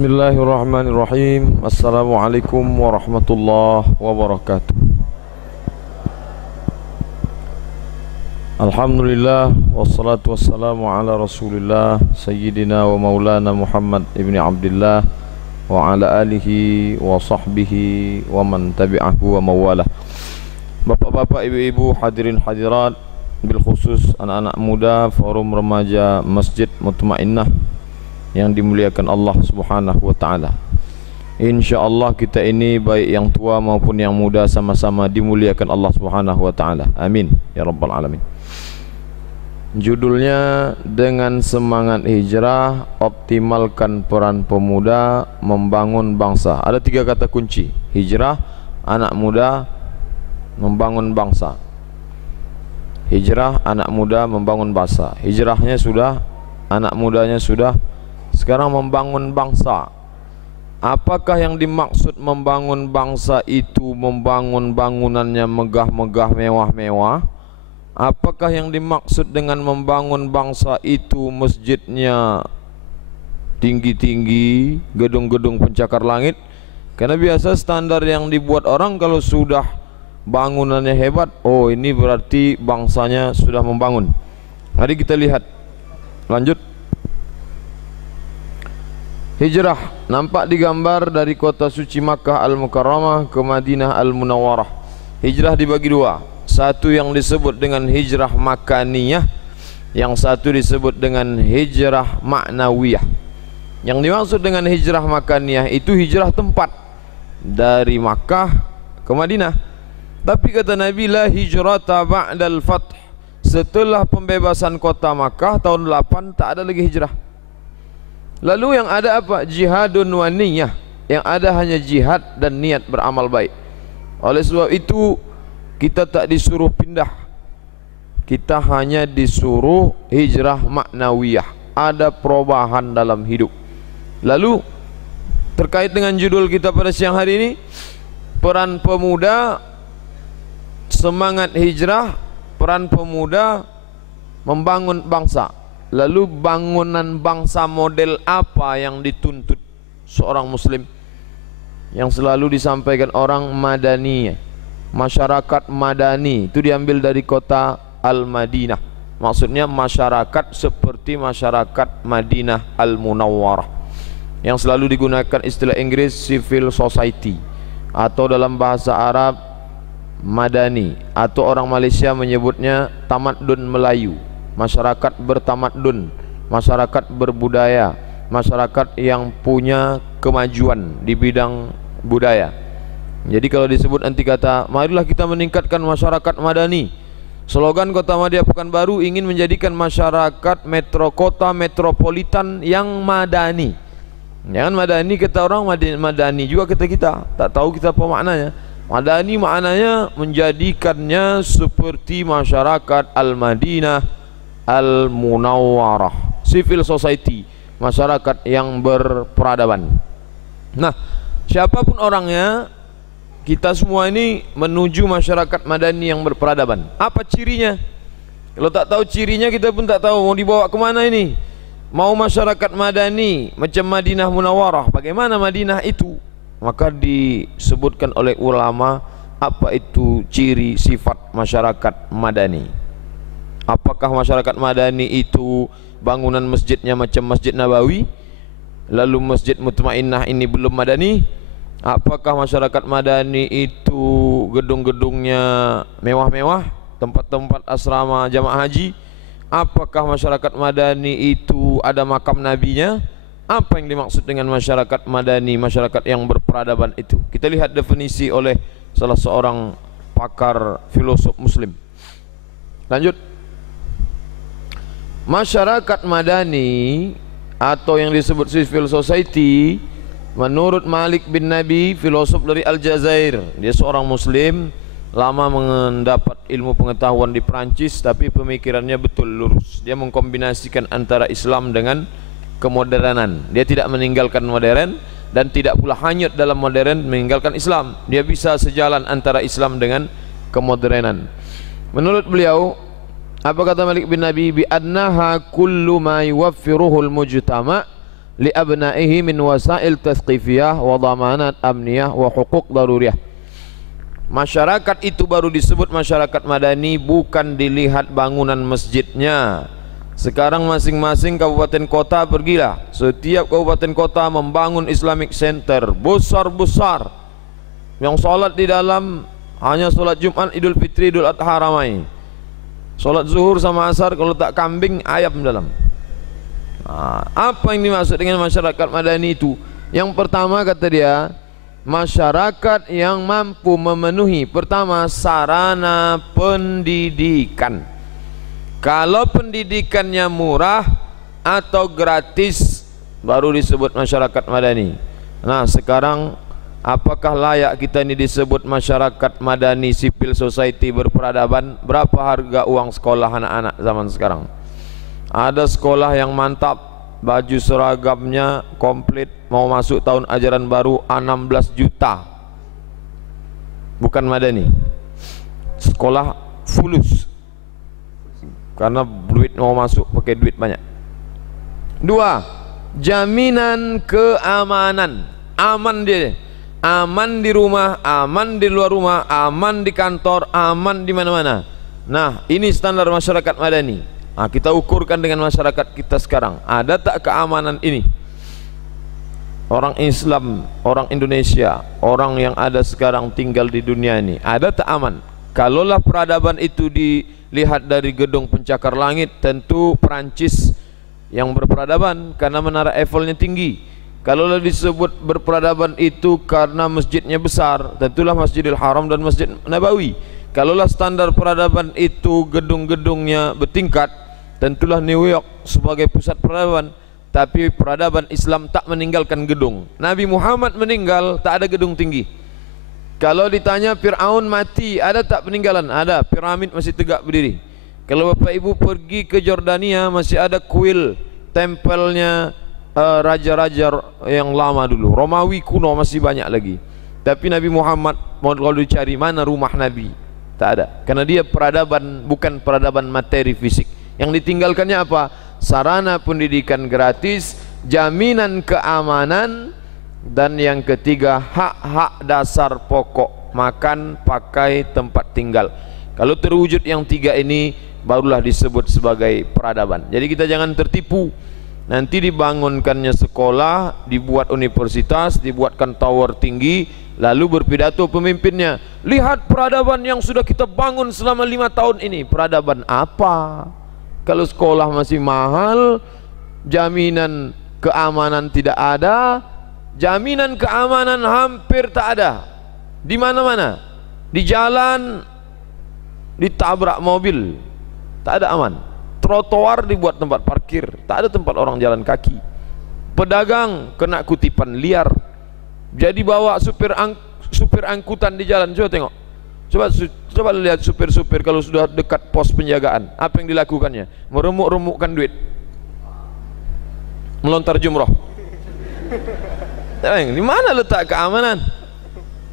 Bismillahirrahmanirrahim. Assalamualaikum warahmatullahi wabarakatuh. Alhamdulillah wassalatu wassalamu ala Rasulillah Sayyidina wa maulana Muhammad ibni Abdillah wa ala alihi wa sahbihi wa man tabi'ahu wa mawalah. Bapak-bapak, ibu-ibu, hadirin hadirat, bil khusus anak-anak muda Forum Remaja Masjid Mutmainnah yang dimuliakan Allah Subhanahu wa taala. Insyaallah kita ini baik yang tua maupun yang muda sama-sama dimuliakan Allah Subhanahu wa taala. Amin ya rabbal alamin. Judulnya dengan semangat hijrah optimalkan peran pemuda membangun bangsa. Ada 3 kata kunci: hijrah, anak muda, membangun bangsa. Hijrah, anak muda, membangun bangsa. Hijrahnya sudah, anak mudanya sudah, sekarang membangun bangsa. Apakah yang dimaksud membangun bangsa itu membangun bangunannya megah-megah, mewah-mewah? Apakah yang dimaksud dengan membangun bangsa itu masjidnya tinggi-tinggi, gedung-gedung pencakar langit? Karena biasa standar yang dibuat orang kalau sudah bangunannya hebat, oh ini berarti bangsanya sudah membangun. Mari kita lihat. Lanjut. Hijrah nampak digambar dari kota suci Makkah Al-Mukarramah ke Madinah Al-Munawwarah. Hijrah dibagi 2. Satu yang disebut dengan hijrah makaniyah, yang satu disebut dengan hijrah ma'nawiyah. Yang dimaksud dengan hijrah makaniyah itu hijrah tempat dari Makkah ke Madinah. Tapi kata Nabi, la hijrata ba'dal fath. Setelah pembebasan kota Makkah tahun 8 tak ada lagi hijrah. Lalu yang ada apa? Jihadun wa niyah. Yang ada hanya jihad dan niat beramal baik. Oleh sebab itu kita tak disuruh pindah, kita hanya disuruh hijrah maknawiyah. Ada perubahan dalam hidup. Lalu terkait dengan judul kita pada siang hari ini, peran pemuda, semangat hijrah, peran pemuda membangun bangsa. Lalu bangunan bangsa model apa yang dituntut seorang muslim? Yang selalu disampaikan orang madani, masyarakat madani, itu diambil dari kota Al-Madinah. Maksudnya masyarakat seperti masyarakat Madinah Al-Munawwarah. Yang selalu digunakan istilah Inggris civil society, atau dalam bahasa Arab madani, atau orang Malaysia menyebutnya tamadun Melayu. Masyarakat bertamadun, masyarakat berbudaya, masyarakat yang punya kemajuan di bidang budaya. Jadi kalau disebut anti kata, marilah kita meningkatkan masyarakat madani. Slogan Kota Madya Pekanbaru ingin menjadikan masyarakat kota metropolitan yang madani. Jangan madani kata orang, madani juga kata kita, tak tahu kita apa maknanya. Madani maknanya menjadikannya seperti masyarakat Al-Madinah Al-Munawwarah, civil society, masyarakat yang berperadaban. Nah, siapapun orangnya, kita semua ini menuju masyarakat madani yang berperadaban. Apa cirinya? Kalau tak tahu cirinya, kita pun tak tahu mau dibawa kemana ini. Mau masyarakat madani macam Madinah Munawwarah, bagaimana Madinah itu? Maka disebutkan oleh ulama apa itu ciri sifat masyarakat madani. Apakah masyarakat madani itu bangunan masjidnya macam Masjid Nabawi, lalu Masjid Mutmainnah ini belum madani? Apakah masyarakat madani itu gedung-gedungnya mewah-mewah, tempat-tempat asrama jamaah haji? Apakah masyarakat madani itu ada makam nabinya? Apa yang dimaksud dengan masyarakat madani, masyarakat yang berperadaban itu? Kita lihat definisi oleh salah seorang pakar filosof muslim. Lanjut. Masyarakat madani atau yang disebut civil society, menurut Malik bin Nabi, filosof dari Aljazair, dia seorang muslim, lama mendapat ilmu pengetahuan di Perancis, tapi pemikirannya betul lurus. Dia mengkombinasikan antara Islam dengan kemodernan. Dia tidak meninggalkan modern dan tidak pula hanyut dalam modern meninggalkan Islam. Dia bisa sejalan antara Islam dengan kemodernan. Menurut beliau, apa kata Malik bin Nabi? Bi annaha kullu ma yuwaffiruhul mujtama li abnaihi min wasail tasqifiyah wa dhamanat amniyah wa huquq daruriyah. Masyarakat itu baru disebut masyarakat madani bukan dilihat bangunan masjidnya. Sekarang masing-masing kabupaten kota pergilah, setiap kabupaten kota membangun Islamic Center besar-besar, yang sholat di dalam hanya sholat Jumat, Idul Fitri, Idul Adha ramai, sholat zuhur sama asar kalau tak kambing ayam dalam. Apa yang dimaksud dengan masyarakat madani itu? Yang pertama kata dia, masyarakat yang mampu memenuhi pertama sarana pendidikan. Kalau pendidikannya murah atau gratis baru disebut masyarakat madani. Nah sekarang apakah layak kita ini disebut masyarakat madani civil society berperadaban? Berapa harga uang sekolah anak-anak zaman sekarang? Ada sekolah yang mantap, baju seragamnya komplit, mau masuk tahun ajaran baru 16 juta. Bukan madani, sekolah fulus, karena duit mau masuk pakai duit banyak. Dua, jaminan keamanan. Aman dia, aman di rumah, aman di luar rumah, aman di kantor, aman di mana-mana. Nah ini standar masyarakat madani. Nah, kita ukurkan dengan masyarakat kita sekarang, ada tak keamanan ini? Orang Islam, orang Indonesia, orang yang ada sekarang tinggal di dunia ini, ada tak aman? Kalaulah peradaban itu dilihat dari gedung pencakar langit, tentu Perancis yang berperadaban karena menara Eiffelnya tinggi. Kalaulah disebut berperadaban itu karena masjidnya besar, tentulah Masjidil Haram dan Masjid Nabawi. Kalaulah standar peradaban itu gedung-gedungnya bertingkat, tentulah New York sebagai pusat peradaban. Tapi peradaban Islam tak meninggalkan gedung. Nabi Muhammad meninggal, tak ada gedung tinggi. Kalau ditanya Fir'aun mati, ada tak peninggalan? Ada, piramid masih tegak berdiri. Kalau bapak ibu pergi ke Jordania, masih ada kuil tempelnya raja-raja yang lama dulu, Romawi kuno masih banyak lagi. Tapi Nabi Muhammad, mau kalau dicari mana rumah Nabi, tak ada. Karena dia peradaban, bukan peradaban materi fisik. Yang ditinggalkannya apa? Sarana pendidikan gratis, jaminan keamanan, dan yang ketiga hak-hak dasar pokok, makan, pakai, tempat tinggal. Kalau terwujud yang tiga ini, barulah disebut sebagai peradaban. Jadi kita jangan tertipu. Nanti dibangunkannya sekolah, dibuat universitas, dibuatkan tower tinggi, lalu berpidato pemimpinnya, lihat peradaban yang sudah kita bangun selama 5 tahun ini. Peradaban apa? Kalau sekolah masih mahal, jaminan keamanan tidak ada, jaminan keamanan hampir tak ada. Di mana-mana, di jalan ditabrak mobil, tak ada aman. Trotoar dibuat tempat parkir, tak ada tempat orang jalan kaki. Pedagang kena kutipan liar. Jadi bawa supir angkutan di jalan, coba tengok. Coba lihat supir-supir kalau sudah dekat pos penjagaan, apa yang dilakukannya? Meremuk-remukkan duit, melontar jumroh. Di mana letak keamanan?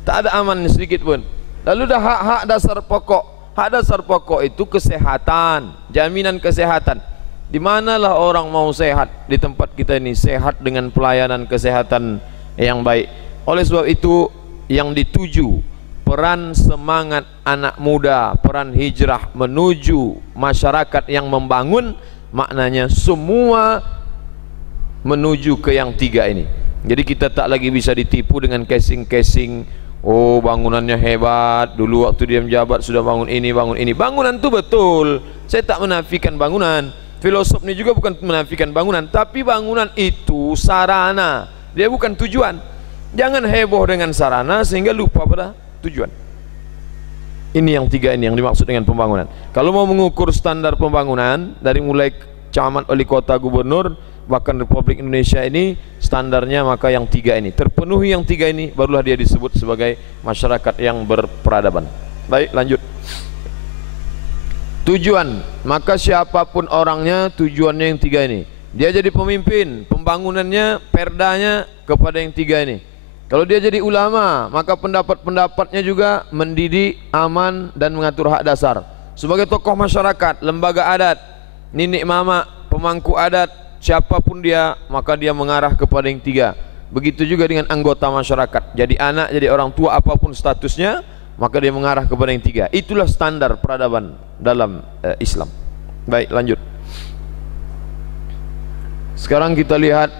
Tak ada aman sedikit pun. Lalu dah hak-hak dasar pokok. Hak dasar pokok itu kesehatan, jaminan kesehatan. Di manalah orang mau sehat? Di tempat kita ini sehat dengan pelayanan kesehatan yang baik. Oleh sebab itu yang dituju peran semangat anak muda, peran hijrah menuju masyarakat yang membangun, maknanya semua menuju ke yang tiga ini. Jadi kita tak lagi bisa ditipu dengan casing-casing. Oh bangunannya hebat, dulu waktu dia menjabat sudah bangun ini, bangun ini. Bangunan itu betul, saya tak menafikan bangunan. Filosof ini juga bukan menafikan bangunan, tapi bangunan itu sarana, dia bukan tujuan. Jangan heboh dengan sarana sehingga lupa pada tujuan. Ini yang tiga ini yang dimaksud dengan pembangunan. Kalau mau mengukur standar pembangunan dari mulai camat, wali kota, gubernur, bahkan Republik Indonesia ini standarnya, maka yang tiga ini terpenuhi, yang tiga ini barulah dia disebut sebagai masyarakat yang berperadaban. Baik, lanjut. Tujuan, maka siapapun orangnya tujuannya yang tiga ini. Dia jadi pemimpin, pembangunannya, perdanya kepada yang tiga ini. Kalau dia jadi ulama, maka pendapat-pendapatnya juga mendidik, aman, dan mengatur hak dasar. Sebagai tokoh masyarakat, lembaga adat, ninik mama, pemangku adat, siapapun dia, maka dia mengarah kepada yang tiga. Begitu juga dengan anggota masyarakat. Jadi anak, jadi orang tua, apapun statusnya, maka dia mengarah kepada yang tiga. Itulah standar peradaban dalam Islam. Baik, lanjut. Sekarang kita lihat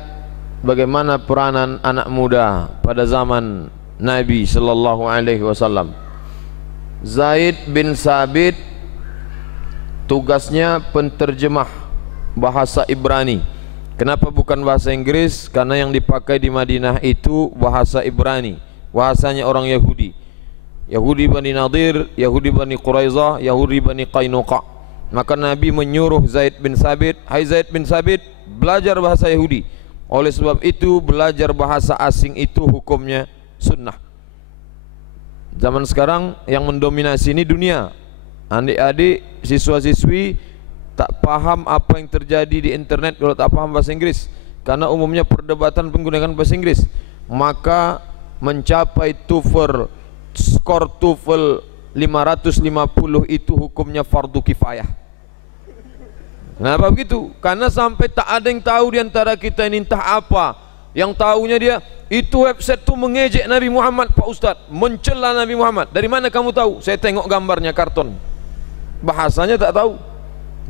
bagaimana peranan anak muda pada zaman Nabi sallallahu alaihi wasallam. Zaid bin Sabit tugasnya penterjemah bahasa Ibrani. Kenapa bukan bahasa Inggris? Karena yang dipakai di Madinah itu bahasa Ibrani, bahasanya orang Yahudi. Yahudi Bani Nadir, Yahudi Bani Quraizah, Yahudi Bani Qainuqa. Maka Nabi menyuruh Zaid bin Sabit, "Hai Zaid bin Sabit, belajar bahasa Yahudi." Oleh sebab itu belajar bahasa asing itu hukumnya sunnah. Zaman sekarang yang mendominasi ini dunia. Adik-adik, siswa-siswi tak paham apa yang terjadi di internet kalau tak paham bahasa Inggris, karena umumnya perdebatan menggunakan bahasa Inggris. Maka mencapai TOEFL, skor TOEFL 550 itu hukumnya fardu kifayah. Kenapa begitu? Karena sampai tak ada yang tahu di antara kita ini entah apa. Yang tahunya dia, itu website tu mengejek Nabi Muhammad Pak Ustaz, mencela Nabi Muhammad. Dari mana kamu tahu? Saya tengok gambarnya karton. Bahasanya tak tahu.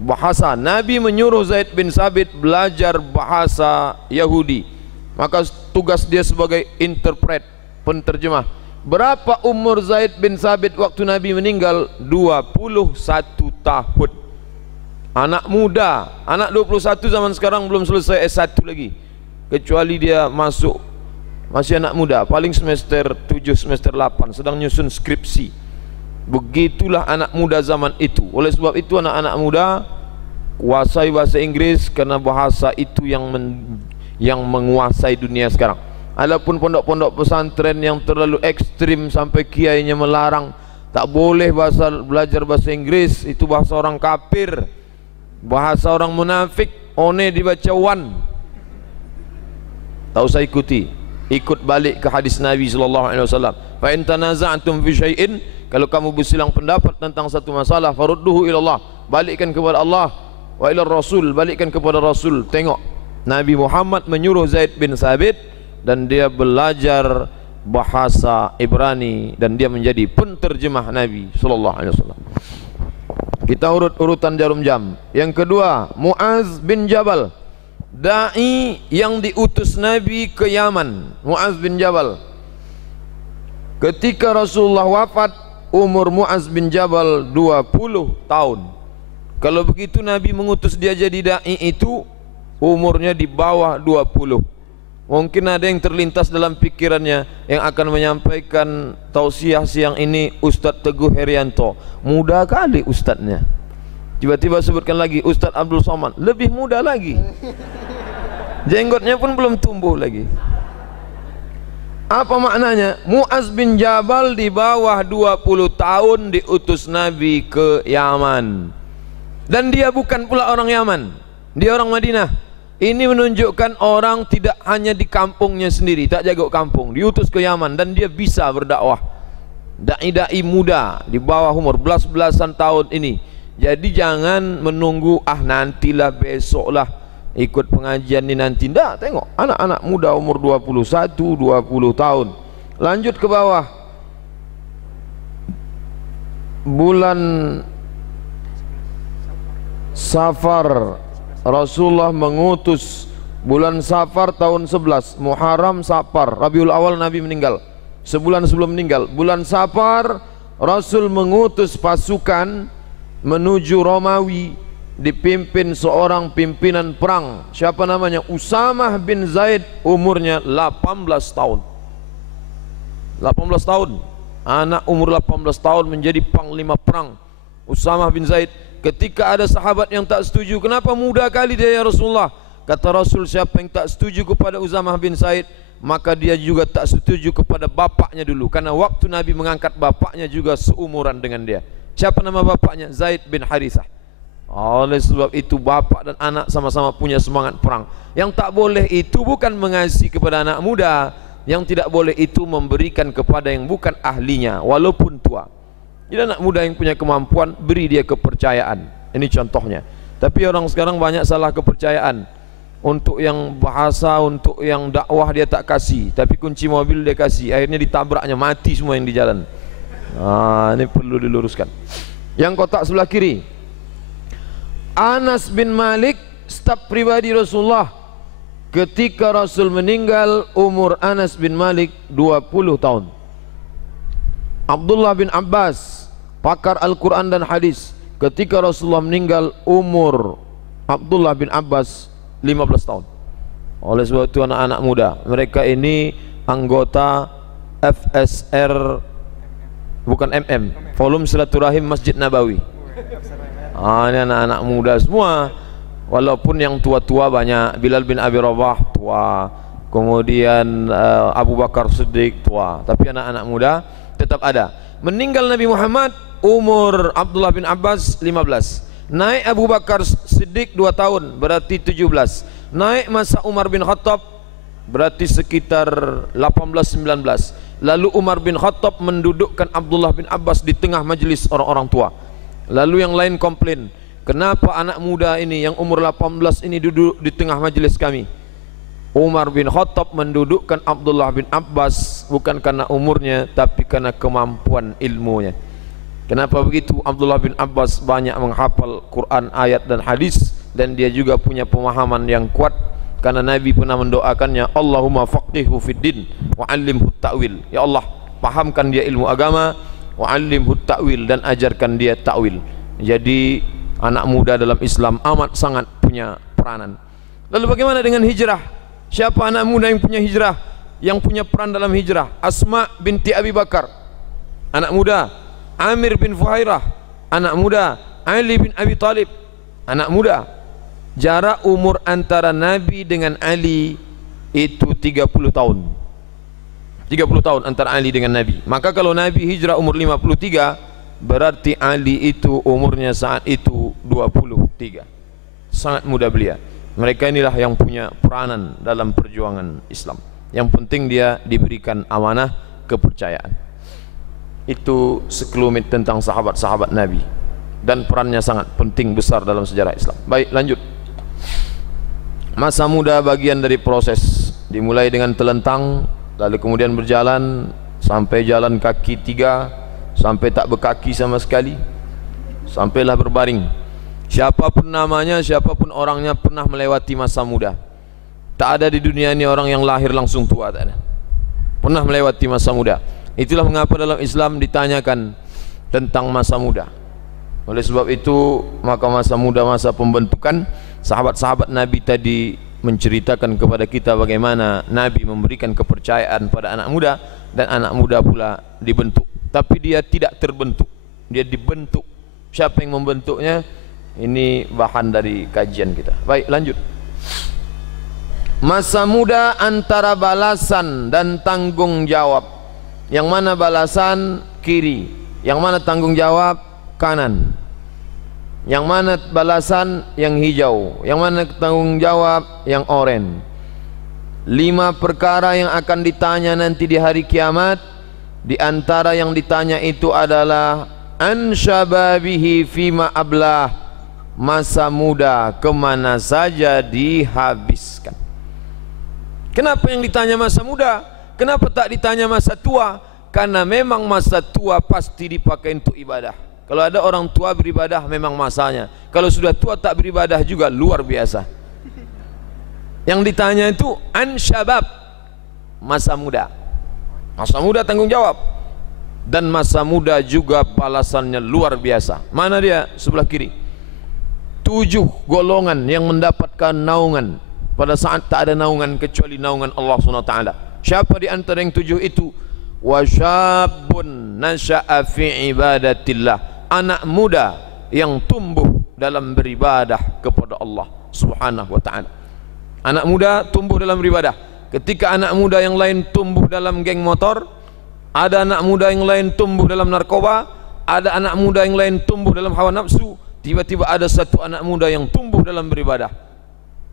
Bahasa Nabi menyuruh Zaid bin Sabit belajar bahasa Yahudi. Maka tugas dia sebagai interpret, penterjemah. Berapa umur Zaid bin Sabit waktu Nabi meninggal? 21 tahun. Anak muda, anak 21 zaman sekarang belum selesai S1 lagi. Kecuali dia masuk, masih anak muda, paling semester 7, semester 8, sedang nyusun skripsi. Begitulah anak muda zaman itu. Oleh sebab itu anak-anak muda kuasai bahasa Inggris, karena bahasa itu yang menguasai dunia sekarang. Adapun pondok-pondok pesantren yang terlalu ekstrim sampai kiainya melarang tak boleh belajar bahasa Inggris, itu bahasa orang kafir, bahasa orang munafik. One dibaca wan. Tak usah ikuti. Ikut balik ke hadis Nabi sallallahu alaihi wasallam. Fa in tanaza'tum fi syai'in, kalau kamu bersilang pendapat tentang satu masalah, farudduhu ila Allah, balikkan kepada Allah, wa ila Rasul, balikkan kepada Rasul. Tengok, Nabi Muhammad menyuruh Zaid bin Sabit dan dia belajar bahasa Ibrani dan dia menjadi penterjemah Nabi sallallahu alaihi wasallam. Kita urutan jarum jam. Yang kedua, Muaz bin Jabal, dai yang diutus Nabi ke Yaman. Muaz bin Jabal, ketika Rasulullah wafat, umur Muaz bin Jabal 20 tahun. Kalau begitu Nabi mengutus dia jadi dai itu umurnya di bawah 20. Mungkin ada yang terlintas dalam pikirannya yang akan menyampaikan tausiah siang ini, Ustadz Teguh Herianto. Muda kali ustadznya. Tiba-tiba sebutkan lagi Ustadz Abdul Somad, lebih muda lagi. Jenggotnya pun belum tumbuh lagi. Apa maknanya? Muaz bin Jabal di bawah 20 tahun diutus Nabi ke Yaman. Dan dia bukan pula orang Yaman, dia orang Madinah. Ini menunjukkan orang tidak hanya di kampungnya sendiri, tak jaga kampung, diutus ke Yaman dan dia bisa berdakwah. Dai-dai muda di bawah umur belas-belasan tahun ini. Jadi jangan menunggu nantilah, besoklah ikut pengajian ini nanti. Tidak, tengok anak-anak muda umur 21, 20 tahun. Lanjut ke bawah. Bulan Safar, Rasulullah mengutus bulan Safar tahun 11, Muharram, Safar, Rabiul Awal Nabi meninggal. Sebulan sebelum meninggal, bulan Safar, Rasul mengutus pasukan menuju Romawi, dipimpin seorang pimpinan perang. Siapa namanya? Usamah bin Zaid, umurnya 18 tahun. 18 tahun. Anak umur 18 tahun menjadi panglima perang. Usamah bin Zaid. Ketika ada sahabat yang tak setuju, kenapa muda kali dia ya Rasulullah? Kata Rasul, siapa yang tak setuju kepada Usamah bin Zaid, maka dia juga tak setuju kepada bapaknya dulu. Karena waktu Nabi mengangkat bapaknya juga seumuran dengan dia. Siapa nama bapaknya? Zaid bin Harithah. Oleh sebab itu bapak dan anak sama-sama punya semangat perang. Yang tak boleh itu bukan mengasihi kepada anak muda. Yang tidak boleh itu memberikan kepada yang bukan ahlinya, walaupun tua. Jadi anak muda yang punya kemampuan, beri dia kepercayaan. Ini contohnya. Tapi orang sekarang banyak salah kepercayaan. untuk yang bahasa, untuk yang dakwah dia tak kasih, tapi kunci mobil dia kasih. Akhirnya ditabraknya, mati semua yang di jalan. Ini perlu diluruskan. Yang kotak sebelah kiri, Anas bin Malik, staf pribadi Rasulullah. Ketika Rasul meninggal, umur Anas bin Malik 20 tahun. Abdullah bin Abbas, pakar Al-Quran dan hadis. Ketika Rasulullah meninggal, umur Abdullah bin Abbas 15 tahun. Oleh sebab itu anak-anak muda, mereka ini anggota FSR, bukan MM, Forum Silaturahim Masjid Nabawi. Ini anak-anak muda semua. Walaupun yang tua-tua banyak, Bilal bin Abi Rabah tua, kemudian Abu Bakar Siddiq tua, tapi anak-anak muda tetap ada. Meninggal Nabi Muhammad, umur Abdullah bin Abbas 15. Naik Abu Bakar Siddiq 2 tahun, berarti 17. Naik masa Umar bin Khattab, berarti sekitar 18-19. Lalu Umar bin Khattab mendudukkan Abdullah bin Abbas di tengah majlis orang-orang tua. Lalu yang lain komplain, kenapa anak muda ini yang umur 18 ini duduk di tengah majlis kami? Umar bin Khattab mendudukkan Abdullah bin Abbas bukan karena umurnya, tapi karena kemampuan ilmunya. Kenapa begitu? Abdullah bin Abbas banyak menghafal Quran, ayat dan hadis, dan dia juga punya pemahaman yang kuat, karena Nabi pernah mendoakannya, Allahumma faqihhu fid din wa 'allimhu ta'wil. Ya Allah, pahamkan dia ilmu agama, wa 'allimhu ta'wil, dan ajarkan dia ta'wil. Jadi anak muda dalam Islam amat sangat punya peranan. Lalu bagaimana dengan hijrah? Siapa anak muda yang punya hijrah, yang punya peran dalam hijrah? Asma binti Abi Bakar, anak muda. Amir bin Fuhairah, anak muda. Ali bin Abi Talib, anak muda. Jarak umur antara Nabi dengan Ali itu 30 tahun. 30 tahun antara Ali dengan Nabi. Maka kalau Nabi hijrah umur 53, berarti Ali itu umurnya saat itu 23. Sangat muda belia. Mereka inilah yang punya peranan dalam perjuangan Islam. Yang penting dia diberikan amanah kepercayaan. Itu sekelumit tentang sahabat-sahabat Nabi, dan perannya sangat penting besar dalam sejarah Islam. Baik, lanjut. Masa muda bagian dari proses, dimulai dengan telentang, lalu kemudian berjalan sampai jalan kaki 3, sampai tak berkaki sama sekali, sampailah berbaring. Siapapun namanya, siapapun orangnya pernah melewati masa muda. Tak ada di dunia ini orang yang lahir langsung tua, tak ada. Pernah melewati masa muda. Itulah mengapa dalam Islam ditanyakan tentang masa muda. Oleh sebab itu, maka masa muda, masa pembentukan, sahabat-sahabat Nabi tadi menceritakan kepada kita bagaimana Nabi memberikan kepercayaan pada anak muda, dan anak muda pula dibentuk. Tapi dia tidak terbentuk, dia dibentuk. Siapa yang membentuknya? Ini bahan dari kajian kita. Baik, lanjut. Masa muda antara balasan dan tanggung jawab. Yang mana balasan? Kiri. Yang mana tanggung jawab? Kanan. Yang mana balasan? Yang hijau. Yang mana tanggung jawab? Yang oranye. 5 perkara yang akan ditanya nanti di hari kiamat. Di antara yang ditanya itu adalah an syababihi fima ablah, masa muda kemana saja dihabiskan. Kenapa yang ditanya masa muda? Kenapa tak ditanya masa tua? Karena memang masa tua pasti dipakai untuk ibadah. Kalau ada orang tua beribadah, memang masanya. Kalau sudah tua tak beribadah juga luar biasa. Yang ditanya itu an syabab, masa muda. Masa muda tanggung jawab, dan masa muda juga balasannya luar biasa. Mana dia? Sebelah kiri. 7 golongan yang mendapatkan naungan pada saat tak ada naungan kecuali naungan Allah SWT. Siapa di antara yang 7 itu? Wasyabun nasha'a fi ibadatillah, anak muda yang tumbuh dalam beribadah kepada Allah Subhanahu wa ta'ala. Anak muda tumbuh dalam beribadah. Ketika anak muda yang lain tumbuh dalam geng motor, ada anak muda yang lain tumbuh dalam narkoba, ada anak muda yang lain tumbuh dalam hawa nafsu, tiba-tiba ada satu anak muda yang tumbuh dalam beribadah.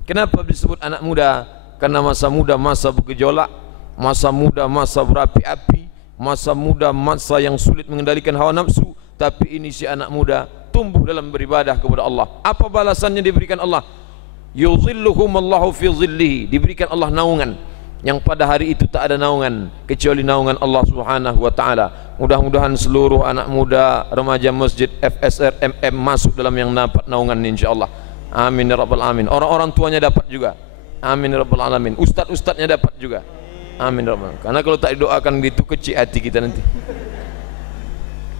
Kenapa disebut anak muda? Karena masa muda masa bergejolak, masa muda masa berapi-api, masa muda masa yang sulit mengendalikan hawa nafsu. Tapi ini si anak muda tumbuh dalam beribadah kepada Allah. Apa balasannya diberikan Allah? yuzilluhumullahu fi zillihi, diberikan Allah naungan yang pada hari itu tak ada naungan kecuali naungan Allah Subhanahu wa taala. Mudah-mudahan seluruh anak muda remaja masjid FSR MM masuk dalam yang dapat naungan ini insyaallah. Amin ya rabbal alamin. Orang-orang tuanya dapat juga. Amin ya rabbal alamin. Ustaz-ustaznya dapat juga. Amin ya rabbal alamin. Karena kalau tak didoakan gitu kecil hati kita nanti.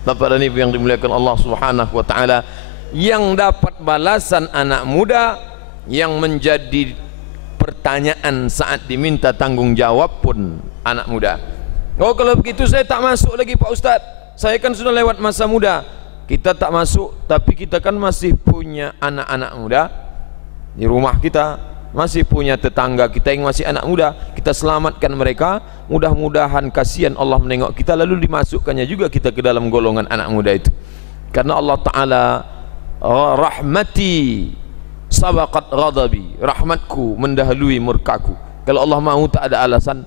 Bapak dan Ibu yang dimuliakan Allah Subhanahu wa taala, yang dapat balasan anak muda yang menjadi pertanyaan saat diminta tanggung jawab pun anak muda. Oh, kalau begitu saya tak masuk lagi Pak Ustaz, saya kan sudah lewat masa muda. Kita tak masuk, tapi kita kan masih punya anak-anak muda di rumah kita, masih punya tetangga kita yang masih anak muda. Kita selamatkan mereka, mudah-mudahan kasihan Allah menengok kita lalu dimasukkannya juga kita ke dalam golongan anak muda itu. Karena Allah Ta'ala, rahmati sabaqat ghadabi, rahmatku mendahului murkaku. Kalau Allah mahu tak ada alasan.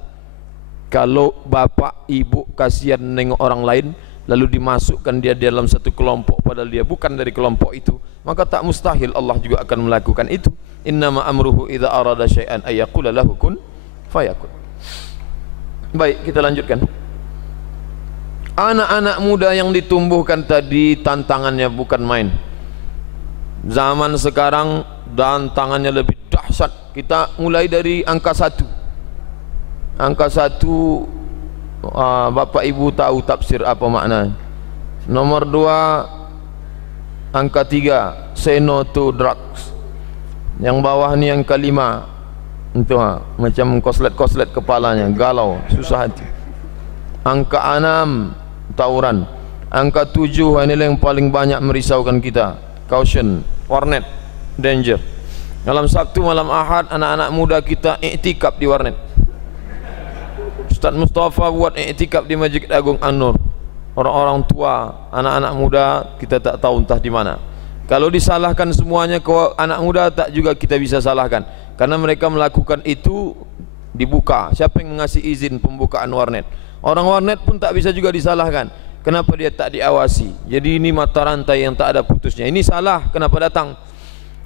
Kalau bapak ibu kasihan nengok orang lain lalu dimasukkan dia dalam satu kelompok padahal dia bukan dari kelompok itu, maka tak mustahil Allah juga akan melakukan itu. Innama amruhu idza arada syai'an ayyaqula lahu kun fayakun. Baik, kita lanjutkan. Anak-anak muda yang ditumbuhkan tadi tantangannya bukan main. Zaman sekarang tantangannya lebih dahsyat. Kita mulai dari angka 1. Angka 1, Bapak Ibu tahu tafsir apa makna. Nomor 2, angka 3, say no to drugs. Yang bawah ni angka 5, itu macam koslet-koslet kepalanya, galau, susah hati. Angka 6, tawuran. Angka 7, ini yang paling banyak merisaukan kita, caution, warnet, danger. Malam Sabtu, malam Ahad, anak-anak muda kita iktikaf di warnet. Ustaz Mustafa buat iktikaf di Masjid Agung An-Nur. Orang-orang tua, anak-anak muda kita tak tahu entah di mana. Kalau disalahkan semuanya ke anak muda, tak juga kita bisa salahkan. Karena mereka melakukan itu dibuka. Siapa yang mengasih izin pembukaan warnet? Orang warnet pun tak bisa juga disalahkan. Kenapa dia tak diawasi? Jadi ini mata rantai yang tak ada putusnya. Ini salah, kenapa datang?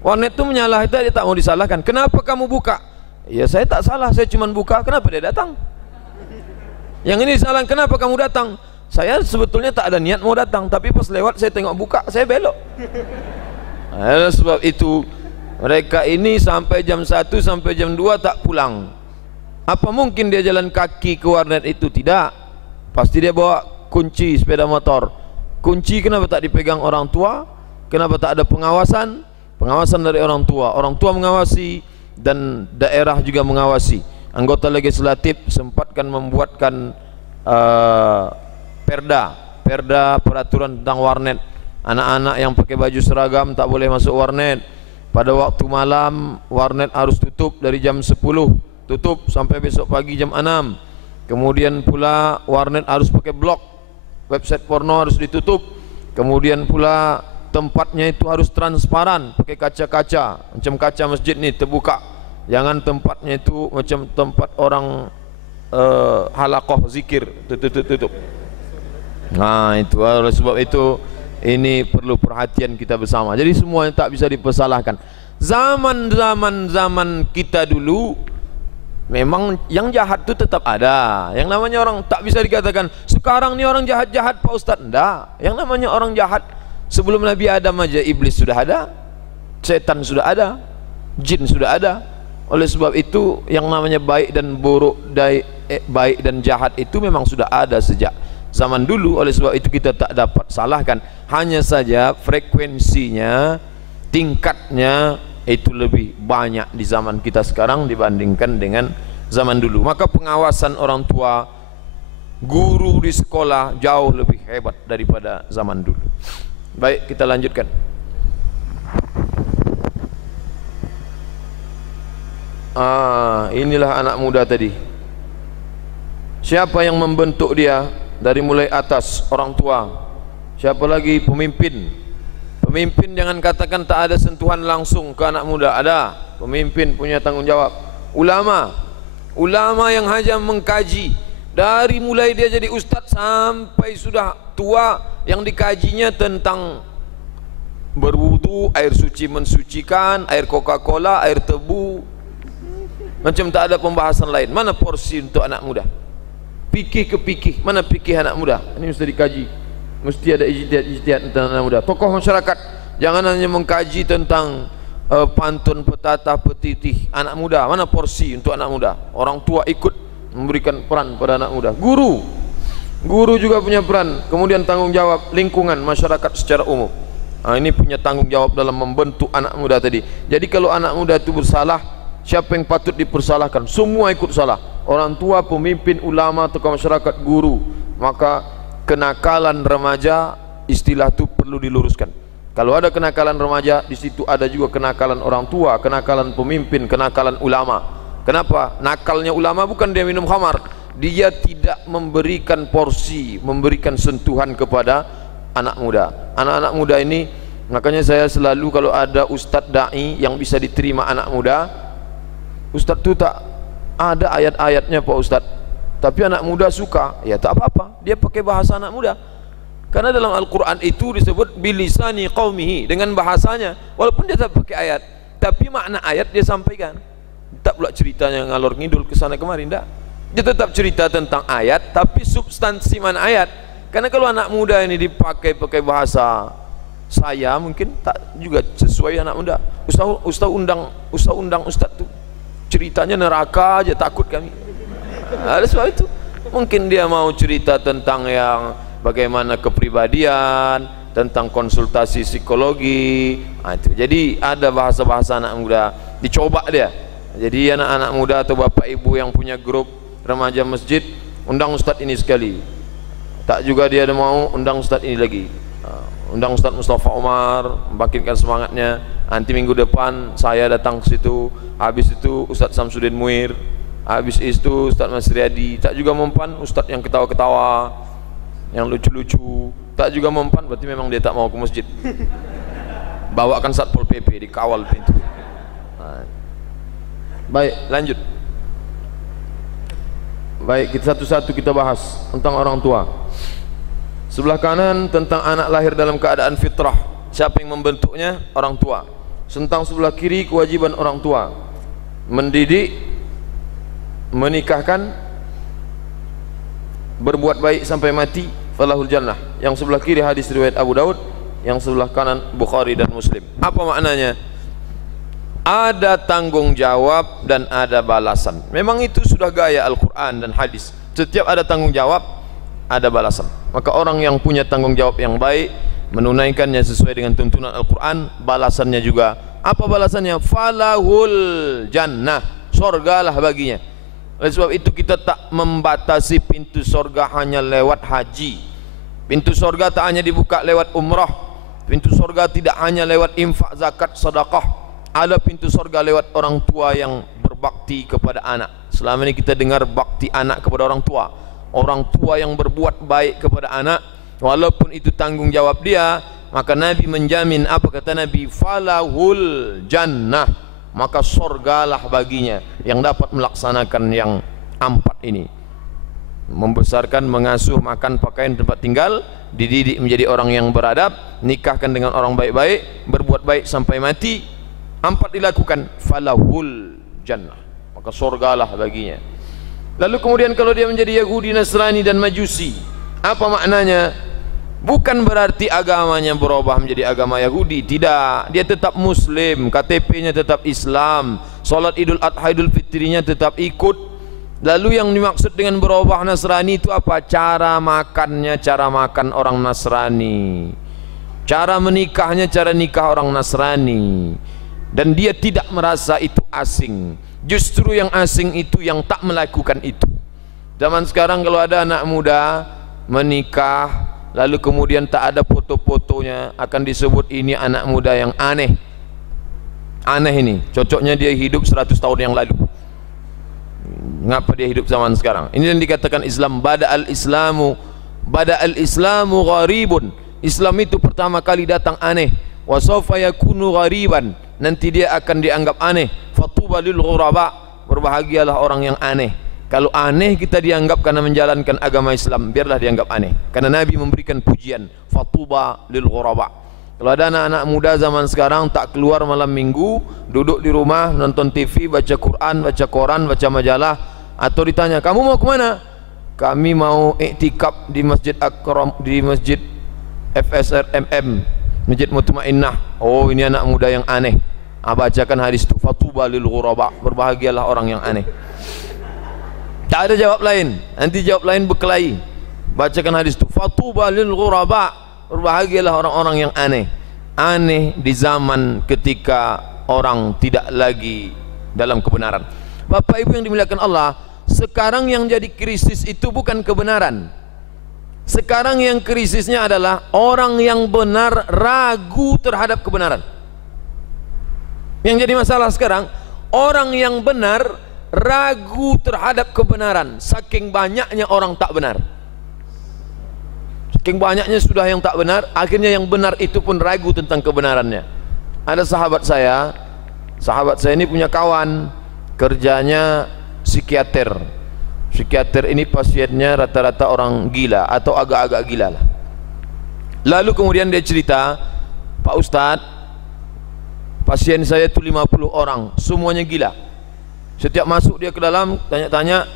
Warnet itu menyalah, dia tak mau disalahkan. Kenapa kamu buka? Ya saya tak salah, saya cuma buka. Kenapa dia datang? Yang ini salah, kenapa kamu datang? Saya sebetulnya tak ada niat mau datang, tapi pas lewat saya tengok buka, saya belok. Sebab itu mereka ini sampai jam 1 sampai jam 2 tak pulang. Apa mungkin dia jalan kaki ke warnet itu? Tidak. Pasti dia bawa kunci sepeda motor. Kunci kenapa tak dipegang orang tua? Kenapa tak ada pengawasan? Pengawasan dari orang tua. Orang tua mengawasi dan daerah juga mengawasi. Anggota legislatif sempatkan membuatkan perda peraturan tentang warnet. Anak-anak yang pakai baju seragam tak boleh masuk warnet. Pada waktu malam warnet harus tutup dari jam 10, tutup sampai besok pagi jam 6. Kemudian pula warnet harus pakai blok, website porno harus ditutup. Kemudian pula tempatnya itu harus transparan, pakai kaca-kaca, macam kaca masjid ni terbuka. Jangan tempatnya itu macam tempat orang halaqah zikir, tutup. Nah itu, oleh sebab itu ini perlu perhatian kita bersama. Jadi semuanya tak bisa dipersalahkan. Zaman kita dulu memang yang jahat itu tetap ada. Yang namanya orang tak bisa dikatakan sekarang ni orang jahat-jahat Pak Ustaz. Enggak. Yang namanya orang jahat sebelum Nabi Adam aja iblis sudah ada, setan sudah ada, jin sudah ada. Oleh sebab itu yang namanya baik dan buruk, baik dan jahat itu memang sudah ada sejak zaman dulu. Oleh sebab itu kita tak dapat salahkan. Hanya saja frekuensinya, tingkatnya itu lebih banyak di zaman kita sekarang dibandingkan dengan zaman dulu. Maka pengawasan orang tua, guru di sekolah jauh lebih hebat daripada zaman dulu. Baik, kita lanjutkan. Inilah anak muda tadi. Siapa yang membentuk dia dari mulai atas? Orang tua. Siapa lagi? Pemimpin. Pemimpin jangan katakan tak ada sentuhan langsung ke anak muda. Ada. Pemimpin punya tanggung jawab. Ulama. Ulama yang hanya mengkaji dari mulai dia jadi ustaz sampai sudah tua, yang dikajinya tentang berwudu, air suci mensucikan, air Coca-Cola, air tebu, macam tak ada pembahasan lain. Mana porsi untuk anak muda? Fikih ke fikih, mana fikih anak muda? Ini mesti dikaji, mesti ada ijtihad tentang anak muda. Tokoh masyarakat jangan hanya mengkaji tentang pantun, petatah, petitih anak muda. Mana porsi untuk anak muda? Orang tua ikut memberikan peran pada anak muda. Guru juga punya peran. Kemudian tanggung jawab lingkungan, masyarakat secara umum. Ini punya tanggung jawab dalam membentuk anak muda tadi. Jadi kalau anak muda itu bersalah, siapa yang patut dipersalahkan? Semua ikut salah. Orang tua, pemimpin, ulama, tokoh masyarakat, guru. Maka kenakalan remaja, istilah itu perlu diluruskan. Kalau ada kenakalan remaja, di situ ada juga kenakalan orang tua, kenakalan pemimpin, kenakalan ulama. Kenapa? Nakalnya ulama bukan dia minum khamar, dia tidak memberikan porsi, memberikan sentuhan kepada anak muda. Anak-anak muda ini, makanya saya selalu kalau ada ustadz da'i yang bisa diterima anak muda, ustadz itu tak ada ayat-ayatnya Pak Ustadz, tapi anak muda suka, ya tak apa-apa, dia pakai bahasa anak muda. Karena dalam Al-Quran itu disebut bilisani qaumihi, dengan bahasanya, walaupun dia tak pakai ayat, tapi makna ayat dia sampaikan. Tak pula ceritanya ngalor ngidul ke sana kemari, tidak. Dia tetap cerita tentang ayat, tapi substansi mana ayat. Karena kalau anak muda ini dipakai bahasa saya, mungkin tak juga sesuai anak muda. Ustaz undang ustaz tu ceritanya neraka aja, takut kami. Ada sebab itu. Mungkin dia mau cerita tentang yang bagaimana kepribadian, tentang konsultasi psikologi. Itu. Jadi ada bahasa-bahasa anak muda, dicoba dia. Jadi anak-anak muda atau bapak ibu yang punya grup remaja masjid, undang ustaz ini sekali. Tak juga dia ada mau undang ustaz ini lagi. Undang Ustaz Mustafa Umar, membangkitkan semangatnya. Nanti minggu depan saya datang ke situ. Habis itu Ustaz Samsudin Muir. Habis itu Ustaz Masriadi. Tak juga mempan ustaz yang ketawa-ketawa, yang lucu-lucu. Tak juga mempan, berarti memang dia tak mau ke masjid. Bawakan Satpol PP, dikawal pintu. Baik, lanjut. Baik, kita satu-satu kita bahas tentang orang tua. Sebelah kanan tentang anak lahir dalam keadaan fitrah. Siapa yang membentuknya? Orang tua. Tentang sebelah kiri kewajiban orang tua mendidik, menikahkan, berbuat baik sampai mati, falahul jannah. Yang sebelah kiri hadis riwayat Abu Daud, yang sebelah kanan Bukhari dan Muslim. Apa maknanya? Ada tanggung jawab dan ada balasan. Memang itu sudah gaya Al-Quran dan hadis. Setiap ada tanggung jawab, ada balasan. Maka orang yang punya tanggung jawab yang baik, menunaikannya sesuai dengan tuntunan Al-Quran, balasannya juga. Apa balasannya? Falahul jannah, sorgalah baginya. Oleh sebab itu kita tak membatasi pintu sorga hanya lewat haji. Pintu sorga tak hanya dibuka lewat umrah. Pintu sorga tidak hanya lewat infak, zakat, sedekah. Ada pintu sorga lewat orang tua yang berbakti kepada anak. Selama ini kita dengar bakti anak kepada orang tua. Orang tua yang berbuat baik kepada anak, walaupun itu tanggung jawab dia, maka Nabi menjamin, apa kata Nabi? Falahul jannah, maka sorgalah baginya yang dapat melaksanakan yang 4 ini. Membesarkan, mengasuh, makan, pakaian, tempat tinggal, dididik menjadi orang yang beradab, nikahkan dengan orang baik-baik, berbuat baik sampai mati. 4 dilakukan, falahul jannah, maka sorgalah baginya. Lalu kemudian kalau dia menjadi Yahudi, Nasrani dan Majusi, apa maknanya? Bukan berarti agamanya berubah menjadi agama Yahudi, tidak. Dia tetap Muslim, KTP-nya tetap Islam, solat Idul Adha, Idul Fitrinya tetap ikut. Lalu yang dimaksud dengan berubah Nasrani itu apa? Cara makannya, cara makan orang Nasrani, cara menikahnya, cara nikah orang Nasrani. Dan dia tidak merasa itu asing. Justru yang asing itu yang tak melakukan itu. Zaman sekarang kalau ada anak muda menikah, lalu kemudian tak ada foto-fotonya, akan disebut ini anak muda yang aneh. Aneh ini, cocoknya dia hidup 100 tahun yang lalu. Ngapa dia hidup zaman sekarang? Ini yang dikatakan Islam. Bada'al Islamu gharibun. Islam itu pertama kali datang aneh. Wa sawfa yakunu ghariban, nanti dia akan dianggap aneh. Fatuba lil ghuraba, berbahagialah orang yang aneh. Kalau aneh kita dianggap karena menjalankan agama Islam, biarlah dianggap aneh. Karena Nabi memberikan pujian, fatuba lil ghuraba. Kalau ada anak-anak muda zaman sekarang tak keluar malam minggu, duduk di rumah nonton TV, baca Quran, baca koran, baca majalah, atau ditanya, kamu mau kemana? Kami mau iktikaf di Masjid Akram, di Masjid FSRMM, Masjid Mutmainnah. Oh, ini anak muda yang aneh. Bacakan hadis itu, fatuba lil ghuraba, berbahagialah orang yang aneh. Tak ada jawab lain, nanti jawab lain berkelahi. Bacakan hadis itu, fatuba lil ghuraba, berbahagialah orang-orang yang aneh. Aneh di zaman ketika orang tidak lagi dalam kebenaran. Bapak Ibu yang dimuliakan Allah, sekarang yang jadi krisis itu bukan kebenaran. Sekarang yang krisisnya adalah orang yang benar ragu terhadap kebenaran. Yang jadi masalah sekarang, orang yang benar ragu terhadap kebenaran. Saking banyaknya orang tak benar, saking banyaknya sudah yang tak benar, akhirnya yang benar itu pun ragu tentang kebenarannya. Ada sahabat saya ini punya kawan, kerjanya psikiater. Psikiater ini pasiennya rata-rata orang gila atau agak-agak gila lah. Lalu kemudian dia cerita, Pak Ustadz, pasien saya itu 50 orang, semuanya gila. Setiap masuk dia ke dalam, tanya-tanya,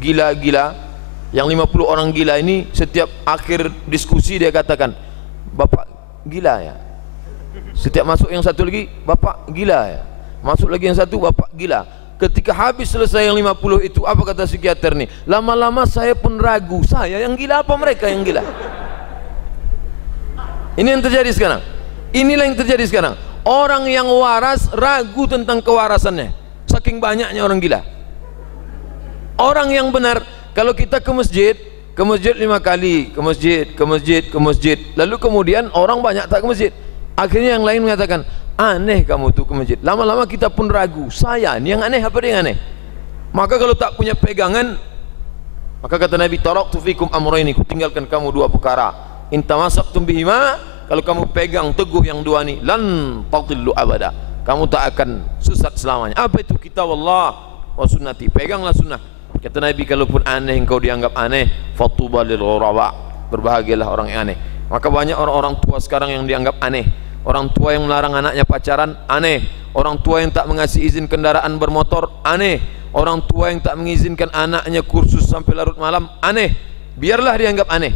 gila-gila. Yang 50 orang gila ini, setiap akhir diskusi dia katakan, Bapak gila ya. Setiap masuk yang satu lagi, Bapak gila ya. Masuk lagi yang satu, Bapak gila. Ketika habis selesai yang 50 itu, apa kata psikiater nih? Lama-lama saya pun ragu, saya yang gila apa mereka yang gila? Ini yang terjadi sekarang. Inilah yang terjadi sekarang. Orang yang waras ragu tentang kewarasannya, saking banyaknya orang gila. Orang yang benar, kalau kita ke masjid 5 kali, ke masjid, lalu kemudian orang banyak tak ke masjid. Akhirnya yang lain mengatakan, aneh kamu tuh ke masjid. Lama-lama kita pun ragu, saya ini yang aneh apa dia yang aneh? Maka kalau tak punya pegangan, maka kata Nabi, taraktu fikum amrayni, ku tinggalkan kamu dua perkara. In tamassaktum bihima, kalau kamu pegang teguh yang dua ini, lan tadillu abada, kamu tak akan sesat selamanya. Apa itu? Kitab Allah wa sunnati, peganglah sunnah. Kata Nabi, kalaupun aneh engkau dianggap aneh, fatuba lil ghuraba, berbahagialah orang yang aneh. Maka banyak orang-orang tua sekarang yang dianggap aneh. Orang tua yang melarang anaknya pacaran, aneh. Orang tua yang tak mengasih izin kendaraan bermotor, aneh. Orang tua yang tak mengizinkan anaknya kursus sampai larut malam, aneh. Biarlah dianggap aneh,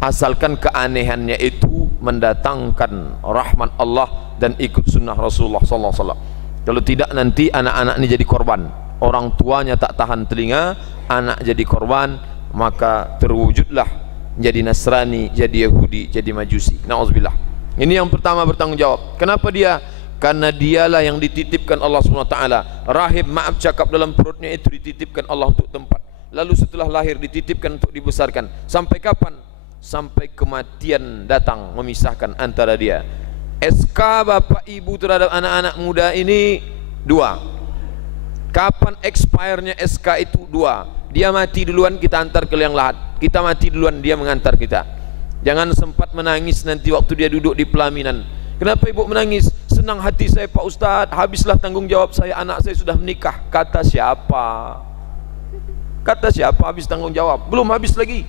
asalkan keanehannya itu mendatangkan rahmat Allah dan ikut sunnah Rasulullah SAW. Kalau tidak, nanti anak-anak ini jadi korban. Orang tuanya tak tahan telinga, anak jadi korban, maka terwujudlah jadi Nasrani, jadi Yahudi, jadi Majusi. Na'udzubillah. Ini yang pertama bertanggung jawab. Kenapa dia? Karena dialah yang dititipkan Allah SWT. Rahim, maaf cakap, dalam perutnya itu dititipkan Allah untuk tempat. Lalu setelah lahir dititipkan untuk dibesarkan. Sampai kapan? Sampai kematian datang memisahkan antara dia. SK bapak ibu terhadap anak-anak muda ini dua. Kapan expire-nya SK itu? Dua. Dia mati duluan, kita antar ke liang lahat. Kita mati duluan, dia mengantar kita. Jangan sempat menangis nanti waktu dia duduk di pelaminan. Kenapa ibu menangis? Senang hati saya Pak Ustadz, habislah tanggung jawab saya, anak saya sudah menikah. Kata siapa? Kata siapa habis tanggung jawab? Belum habis lagi.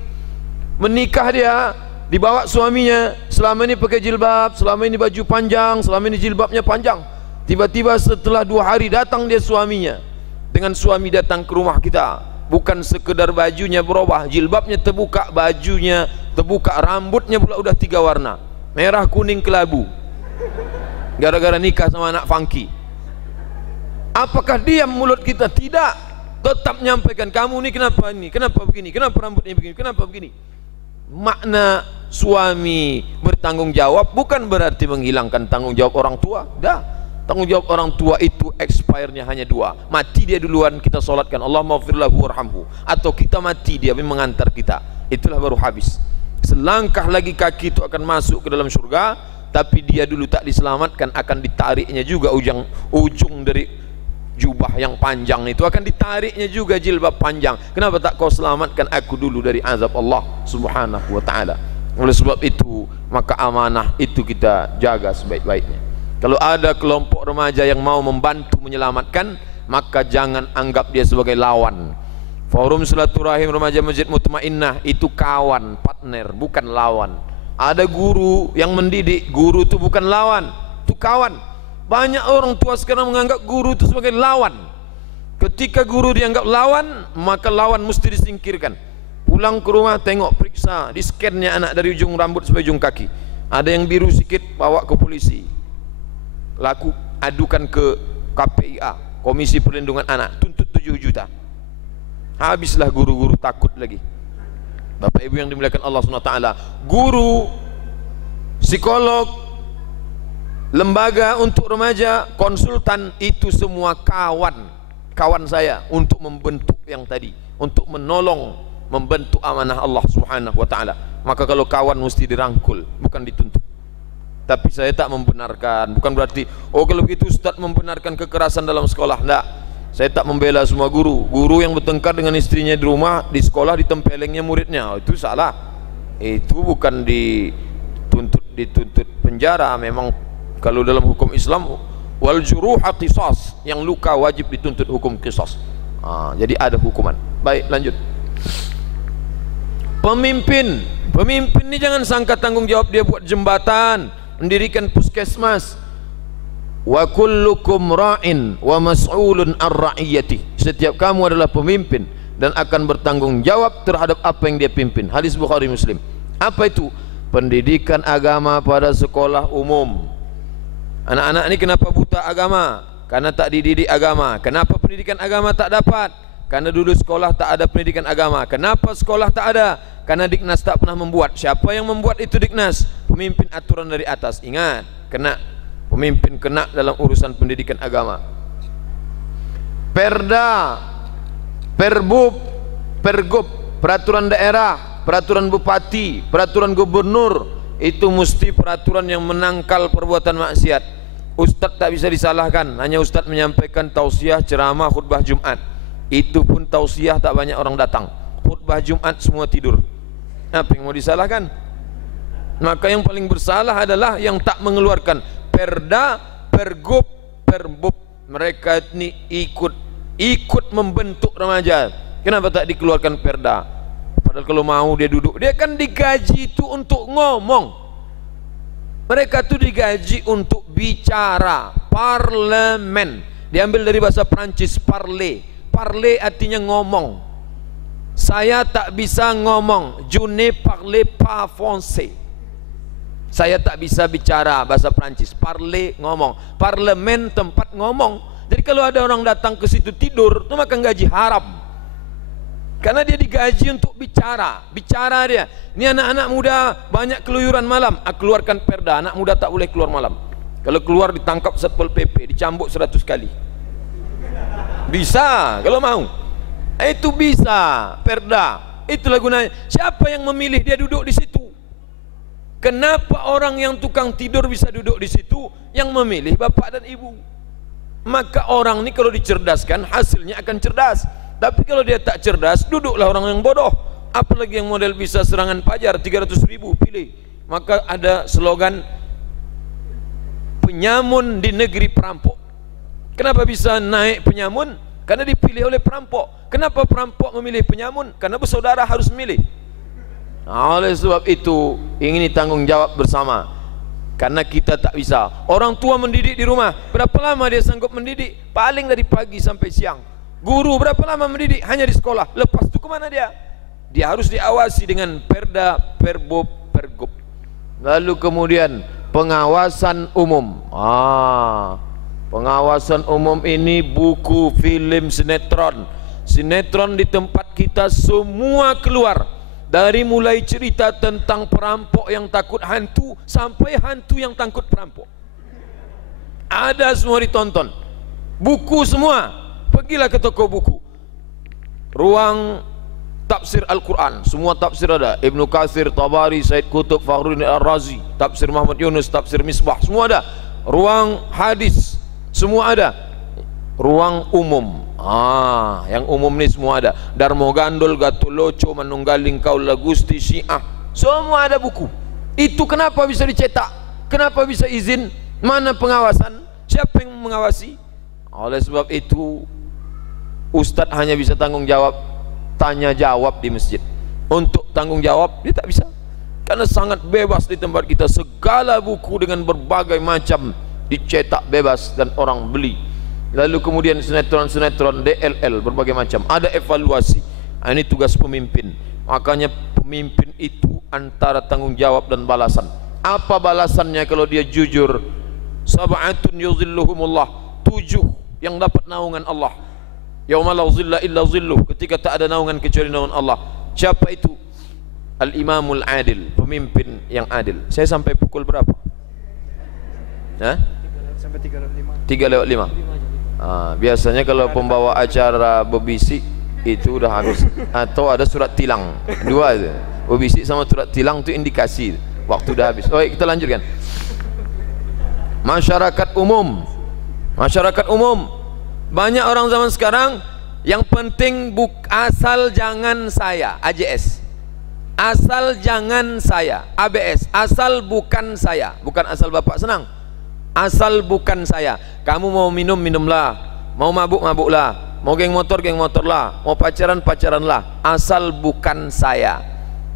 Menikah dia, dibawa suaminya, selama ini pakai jilbab, selama ini baju panjang, selama ini jilbabnya panjang. Tiba-tiba setelah 2 hari datang dia suaminya. Dengan suami datang ke rumah kita, bukan sekedar bajunya berubah, jilbabnya terbuka, bajunya terbuka, rambutnya pula udah 3 warna, merah, kuning, kelabu. Gara-gara nikah sama anak funky. Apakah diam mulut kita? Tidak, tetap menyampaikan, kamu ini kenapa ini, kenapa begini, kenapa rambutnya begini, kenapa begini. Makna suami bertanggung jawab bukan berarti menghilangkan tanggung jawab orang tua. Dah, tanggung jawab orang tua itu expire-nya hanya 2. Mati dia duluan, kita solatkan Allahumma ighfir lahu warhamhu, atau kita mati dia mengantar kita, itulah baru habis. Selangkah lagi kaki itu akan masuk ke dalam surga, tapi dia dulu tak diselamatkan, akan ditariknya juga ujung dari jubah yang panjang itu, akan ditariknya juga jilbab panjang. Kenapa tak kau selamatkan aku dulu dari azab Allah subhanahu wa ta'ala? Oleh sebab itu, maka amanah itu kita jaga sebaik-baiknya. Kalau ada kelompok remaja yang mau membantu menyelamatkan, maka jangan anggap dia sebagai lawan. Forum Silaturahim Remaja Masjid Mutmainnah itu kawan, partner, bukan lawan. Ada guru yang mendidik, guru itu bukan lawan, itu kawan. Banyak orang tua sekarang menganggap guru itu sebagai lawan. Ketika guru dianggap lawan, maka lawan mesti disingkirkan. Pulang ke rumah, tengok, periksa, di scan-nya anak dari ujung rambut sampai ujung kaki. Ada yang biru sedikit, bawa ke polisi. Laku adukan ke KPIA, Komisi Perlindungan Anak, tuntut 7 juta. Habislah guru-guru takut lagi. Bapak Ibu yang dimuliakan Allah SWT, guru, psikolog, lembaga untuk remaja, konsultan, itu semua kawan saya untuk membentuk yang tadi, untuk menolong, membentuk amanah Allah Subhanahu wa taala. Maka kalau kawan mesti dirangkul, bukan dituntut. Tapi saya tak membenarkan, bukan berarti oh kalau begitu Ustaz membenarkan kekerasan dalam sekolah. Enggak. Saya tak membela semua guru. Guru yang bertengkar dengan istrinya di rumah, di sekolah ditempelengnya muridnya, itu salah. Itu bukan dituntut penjara. Memang kalau dalam hukum Islam, wal juruha qisas, yang luka wajib dituntut hukum qisas. Jadi ada hukuman. Baik, lanjut. Pemimpin ini jangan sangka tanggung jawab dia buat jembatan, mendirikan puskesmas. Wa kullukum ra'in wa mas'ulun ar-ra'iyati. Setiap kamu adalah pemimpin dan akan bertanggung jawab terhadap apa yang dia pimpin. Hadis Bukhari Muslim. Apa itu? Pendidikan agama pada sekolah umum. Anak-anak ini kenapa buta agama? Karena tak dididik agama. Kenapa pendidikan agama tak dapat? Karena dulu sekolah tak ada pendidikan agama. Kenapa sekolah tak ada? Karena Diknas tak pernah membuat. Siapa yang membuat itu Diknas? Pemimpin aturan dari atas. Ingat, kena pemimpin kena dalam urusan pendidikan agama. Perda, Perbub, Pergub, peraturan daerah, peraturan bupati, peraturan gubernur, itu mesti peraturan yang menangkal perbuatan maksiat. Ustaz tak bisa disalahkan, hanya Ustaz menyampaikan tausiah, ceramah, khutbah Jumat. Itu pun tausiah tak banyak orang datang. Khutbah Jumat semua tidur. Apa yang mau disalahkan? Maka yang paling bersalah adalah yang tak mengeluarkan Perda, Pergub, Perbub. Mereka ini ikut membentuk remaja. Kenapa tak dikeluarkan Perda? Padahal kalau mau dia duduk, dia kan digaji itu untuk ngomong. Mereka itu digaji untuk bicara. Parlemen diambil dari bahasa Prancis, parler. Parler artinya ngomong. Saya tak bisa ngomong. Je ne parle pas français. Saya tak bisa bicara bahasa Prancis. Parler, ngomong. Parlemen, tempat ngomong. Jadi kalau ada orang datang ke situ tidur, itu makan gaji haram. Karena dia digaji untuk bicara. Bicara dia. Ini anak-anak muda banyak keluyuran malam. Keluarkan perda, anak muda tak boleh keluar malam. Kalau keluar ditangkap Satpol PP, dicambuk 100 kali. Bisa, kalau mau. Itu bisa, perda. Itulah gunanya. Siapa yang memilih dia duduk di situ? Kenapa orang yang tukang tidur bisa duduk di situ? Yang memilih bapak dan ibu. Maka orang ini kalau dicerdaskan, hasilnya akan cerdas. Tapi kalau dia tak cerdas, duduklah orang yang bodoh. Apalagi yang model bisa serangan pajar 300.000, pilih. Maka ada slogan, penyamun di negeri perampok. Kenapa bisa naik penyamun? Karena dipilih oleh perampok. Kenapa perampok memilih penyamun? Karena bersaudara harus memilih. Oleh sebab itu ingin ditanggung jawab bersama. Karena kita tak bisa. Orang tua mendidik di rumah, berapa lama dia sanggup mendidik? Paling dari pagi sampai siang. Guru berapa lama mendidik? Hanya di sekolah. Lepas itu kemana dia? Dia harus diawasi dengan Perda, Perbub, Pergub. Lalu kemudian pengawasan umum. Pengawasan umum ini buku, film, sinetron. Sinetron di tempat kita semua keluar. Dari mulai cerita tentang perampok yang takut hantu sampai hantu yang takut perampok. Ada semua ditonton. Buku semua. Pergilah ke toko buku. Ruang tafsir Al-Quran, semua tafsir ada. Ibnu Katsir, Tabari, Said Qutb, Fakhruddin Ar-Razi, tafsir Muhammad Yunus, tafsir Misbah, semua ada. Ruang hadis, semua ada. Ruang umum, yang umum ni semua ada. Darmo Gandol, Gatoloco, Manunggaling Kaula Gusti, Syiah, semua ada buku. Itu kenapa bisa dicetak? Kenapa bisa izin? Mana pengawasan? Siapa yang mengawasi? Oleh sebab itu Ustaz hanya bisa tanggung jawab, tanya jawab di masjid. Untuk tanggung jawab dia tak bisa. karena sangat bebas di tempat kita. Segala buku dengan berbagai macam dicetak bebas dan orang beli. Lalu kemudian sinetron-sinetron DLL berbagai macam, ada evaluasi. Ini tugas pemimpin. Makanya pemimpin itu antara tanggung jawab dan balasan. Apa balasannya kalau dia jujur? Sab'atun yuzilluhumullah, 7 yang dapat naungan Allah. Yauma la zilla illa zilluh, ketika tak ada naungan kecuali naungan Allah. Siapa itu? Al-imamul adil, pemimpin yang adil. Saya sampai pukul berapa? Hah? Sampai 3:05. Biasanya kalau pembawa acara berbisik itu udah habis, atau ada surat tilang. Dua itu. Berbisik sama surat tilang itu indikasi waktu udah habis. Baik, kita lanjutkan. Masyarakat umum. Masyarakat umum. Banyak orang zaman sekarang yang penting asal jangan saya, AJS. Asal jangan saya, ABS. Asal bukan saya, bukan asal bapak senang. Asal bukan saya. Kamu mau minum, minumlah. Mau mabuk, mabuklah. Mau geng motorlah. Mau pacaran, pacaranlah. Asal bukan saya.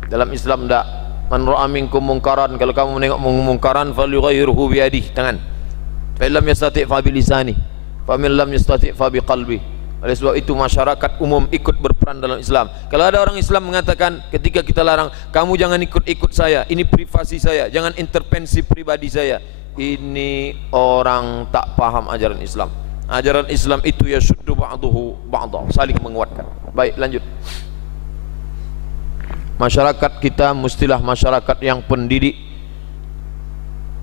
Dalam Islam enggak. Man ra'a minkum mungkaran, kalau kamu menengok mungkaran falyughayyirhu biyadihi, tangan. Fa illam yastati' fa bilisani, fa min lam yastati' fa biqalbi. Oleh sebab itu masyarakat umum ikut berperan dalam Islam. Kalau ada orang Islam mengatakan ketika kita larang, kamu jangan ikut-ikut saya, ini privasi saya, jangan intervensi pribadi saya, ini orang tak paham ajaran Islam. Ajaran Islam itu ya syuddu ba'duhu ba'dah, saling menguatkan. Baik, lanjut. Masyarakat kita mestilah masyarakat yang pendidik.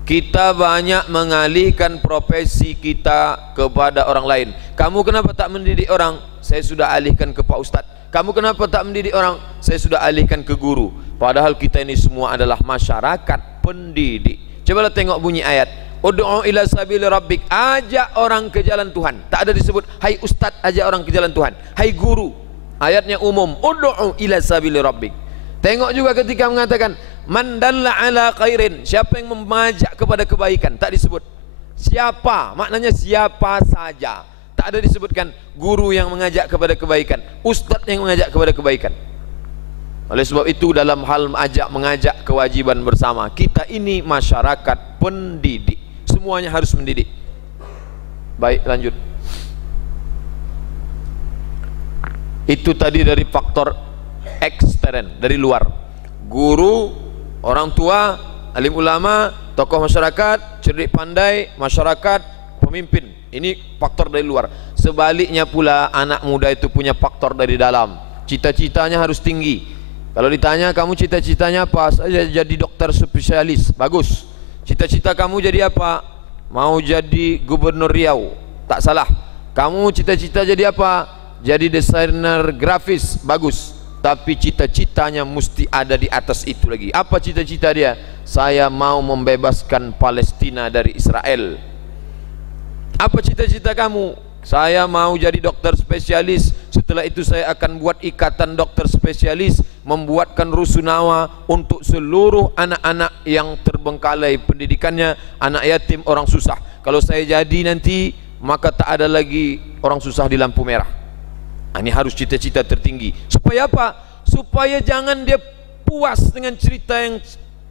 Kita banyak mengalihkan profesi kita kepada orang lain. Kamu kenapa tak mendidik orang? Saya sudah alihkan ke Pak Ustadz. Kamu kenapa tak mendidik orang? Saya sudah alihkan ke guru. Padahal kita ini semua adalah masyarakat pendidik. Cobalah tengok bunyi ayat. Ud'u ila sabili rabbik, ajak orang ke jalan Tuhan. Tak ada disebut hai Ustadz ajak orang ke jalan Tuhan, hai guru. Ayatnya umum, ud'u ila sabili rabbik. Tengok juga ketika mengatakan man dalla ala khairin, siapa yang mengajak kepada kebaikan, tak disebut siapa, maknanya siapa saja. Tak ada disebutkan guru yang mengajak kepada kebaikan, ustaz yang mengajak kepada kebaikan. Oleh sebab itu dalam hal mengajak kewajiban bersama, kita ini masyarakat pendidik, semuanya harus mendidik. Baik, lanjut. Itu tadi dari faktor ekstern, dari luar. Guru, orang tua, alim ulama, tokoh masyarakat, cerdik pandai, masyarakat, pemimpin. Ini faktor dari luar. Sebaliknya pula anak muda itu punya faktor dari dalam. Cita-citanya harus tinggi. Kalau ditanya kamu cita-citanya apa? Saya jadi dokter spesialis. Bagus. Cita-cita kamu jadi apa? Mau jadi gubernur Riau. Tak salah. Kamu cita-cita jadi apa? Jadi desainer grafis. Bagus. Tapi cita-citanya mesti ada di atas itu lagi. Apa cita-cita dia? Saya mau membebaskan Palestina dari Israel. Apa cita-cita kamu? Saya mau jadi dokter spesialis. Setelah itu saya akan buat ikatan dokter spesialis, membuatkan rusunawa untuk seluruh anak-anak yang terbengkalai pendidikannya, anak yatim, orang susah. Kalau saya jadi nanti, maka tak ada lagi orang susah di lampu merah. Ini harus cita-cita tertinggi. Supaya apa? Supaya jangan dia puas dengan cerita yang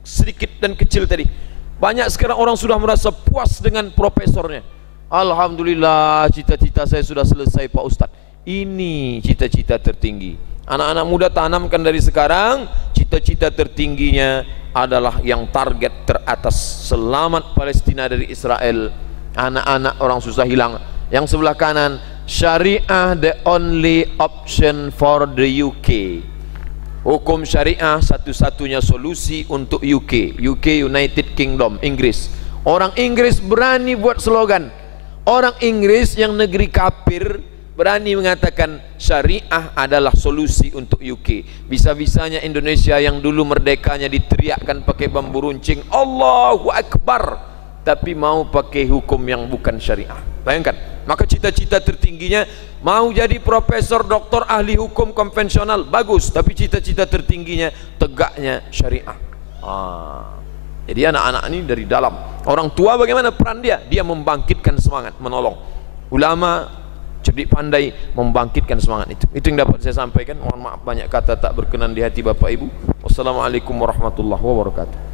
sedikit dan kecil tadi. Banyak sekarang orang sudah merasa puas dengan profesornya. Alhamdulillah, cita-cita saya sudah selesai Pak Ustadz. Ini cita-cita tertinggi. Anak-anak muda tanamkan dari sekarang. Cita-cita tertingginya adalah yang target teratas, selamat Palestina dari Israel. Anak-anak orang susah hilang. Yang sebelah kanan, syariah the only option for the UK. Hukum syariah satu-satunya solusi untuk UK. UK, United Kingdom, Inggris. Orang Inggris berani buat slogan. Orang Inggris yang negeri kafir berani mengatakan syariah adalah solusi untuk UK. Bisa-bisanya Indonesia yang dulu merdekanya diteriakkan pakai bambu runcing Allahu Akbar, tapi mau pakai hukum yang bukan syariah. Bayangkan. Maka cita-cita tertingginya mau jadi profesor, doktor, ahli hukum konvensional, bagus, tapi cita-cita tertingginya tegaknya syariah. Jadi anak-anak ini dari dalam. Orang tua bagaimana peran dia? Dia membangkitkan semangat, menolong. Ulama, cerdik pandai membangkitkan semangat itu. Itu yang dapat saya sampaikan. Mohon maaf banyak kata tak berkenan di hati Bapak Ibu. Wassalamualaikum warahmatullahi wabarakatuh.